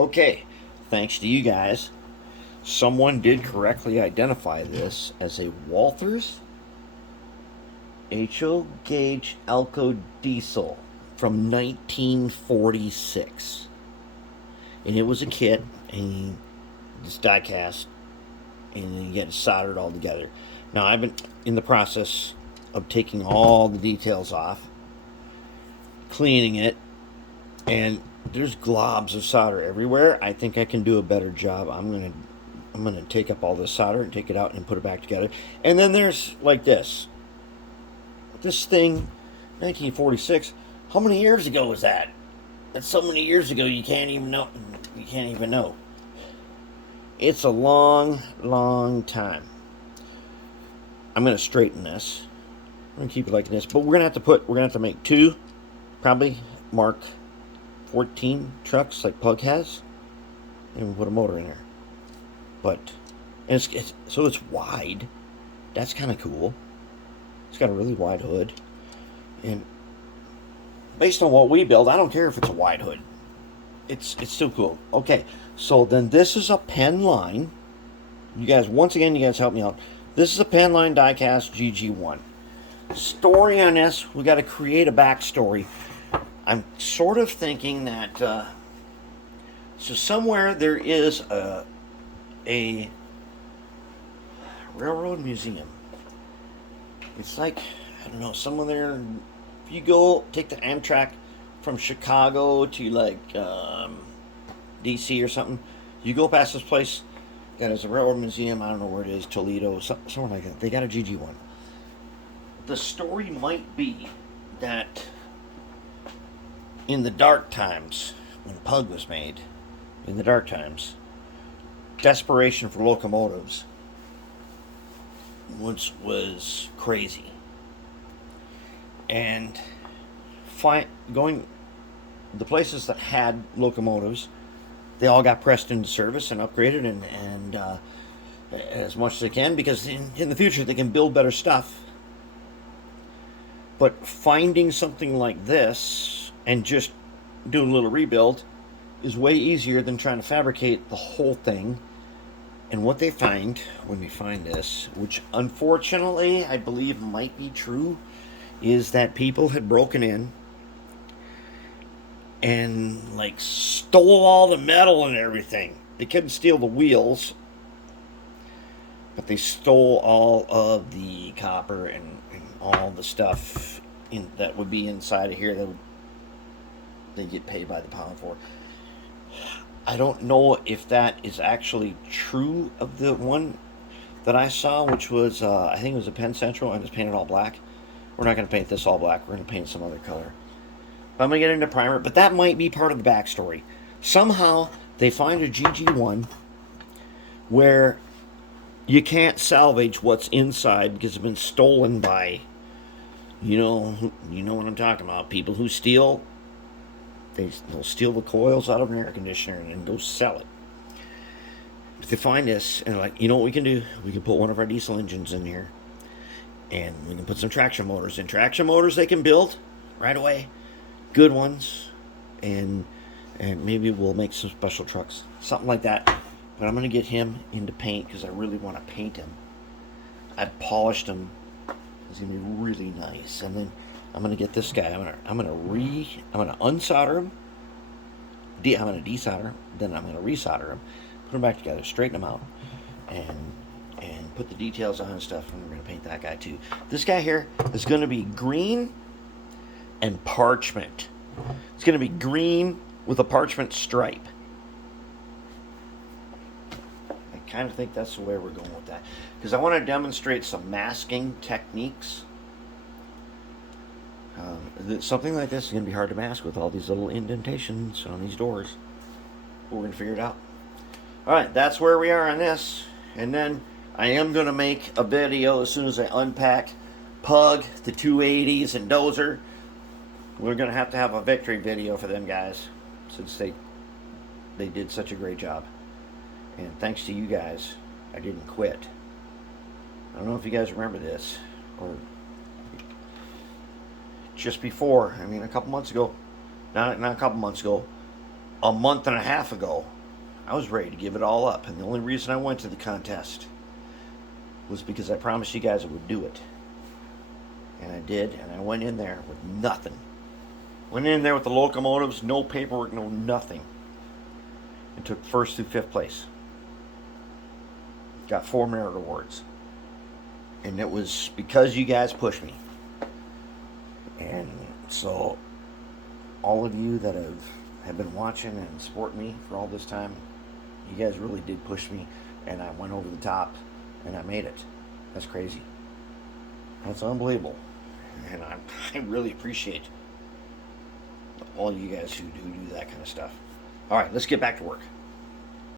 Okay, thanks to you guys, someone did correctly identify this as a Walthers HO gauge Alco Diesel from 1946. And it was a kit, and this diecast, and you get it soldered all together. Now, I've been in the process of taking all the details off, cleaning it, and there's globs of solder everywhere. I think I can do a better job. I'm gonna take up all this solder and take it out and put it back together. And then there's like this thing, 1946. How many years ago was that? That's so many years ago you can't even know. You can't even know. It's a long, long time. I'm gonna straighten this. I'm gonna keep it like this, but we're gonna have to make two, probably Mark 14 trucks like Pug has, and we'll put a motor in there. But and it's wide. That's kind of cool. It's got a really wide hood, and based on what we build, I don't care if it's a wide hood. It's still cool. Okay, so then this is a Penn Line. You guys, once again, you guys help me out. This is a Penn Line Diecast GG1. Story on this, we got to create a backstory. I'm sort of thinking that so somewhere there is a railroad museum. It's like, I don't know, somewhere there. If you go take the Amtrak from Chicago to like DC or something, you go past this place that is a railroad museum. I don't know where it is, Toledo, somewhere like that. They got a GG1. The story might be that in the dark times, when Pug was made, in the dark times, desperation for locomotives was crazy. And going the places that had locomotives, they all got pressed into service and upgraded and as much as they can, because in the future they can build better stuff. But finding something like this and just doing a little rebuild is way easier than trying to fabricate the whole thing. And what they find when we find this, which unfortunately I believe might be true, is that people had broken in and like stole all the metal and everything. They couldn't steal the wheels, but they stole all of the copper and all the stuff that would be inside of here that they get paid by the pound for. I don't know if that is actually true of the one that I saw, which was, I think it was a Penn Central, and it's painted all black. We're not going to paint this all black. We're going to paint some other color. But I'm going to get into primer, but that might be part of the backstory. Somehow, they find a GG1 where you can't salvage what's inside because it's been stolen by, you know what I'm talking about. People who steal, they'll steal the coils out of an air conditioner and then go sell it. But they find this and they're like, you know what we can do? We can put one of our diesel engines in here, and we can put some traction motors in. Traction motors they can build right away, good ones, and maybe we'll make some special trucks, something like that. But I'm going to get him into paint because I really want to paint him. I polished him. He's going to be really nice. And then I'm going to get this guy. I'm going to unsolder him. I'm going to desolder him. Then I'm going to resolder him. Put them back together, straighten them out, and put the details on and stuff. And we're going to paint that guy too. This guy here is going to be green and parchment. It's going to be green with a parchment stripe. I kind of think that's the way we're going with that, because I want to demonstrate some masking techniques. Something like this is going to be hard to mask with all these little indentations on these doors. But we're going to figure it out. Alright, that's where we are on this. And then I am going to make a video as soon as I unpack Pug, the 280s, and Dozer. We're going to have a victory video for them guys, since they did such a great job. And thanks to you guys, I didn't quit. I don't know if you guys remember this, or just before, a couple months ago, not a couple months ago, a month and a half ago, I was ready to give it all up. And the only reason I went to the contest was because I promised you guys I would do it. And I did, and I went in there with nothing. Went in there with the locomotives, no paperwork, no nothing. And took first through fifth place. Got 4 merit awards. And it was because you guys pushed me. And so, all of you that have been watching and supporting me for all this time, you guys really did push me, and I went over the top, and I made it. That's crazy. That's unbelievable. And I really appreciate all you guys who do that kind of stuff. All right, let's get back to work.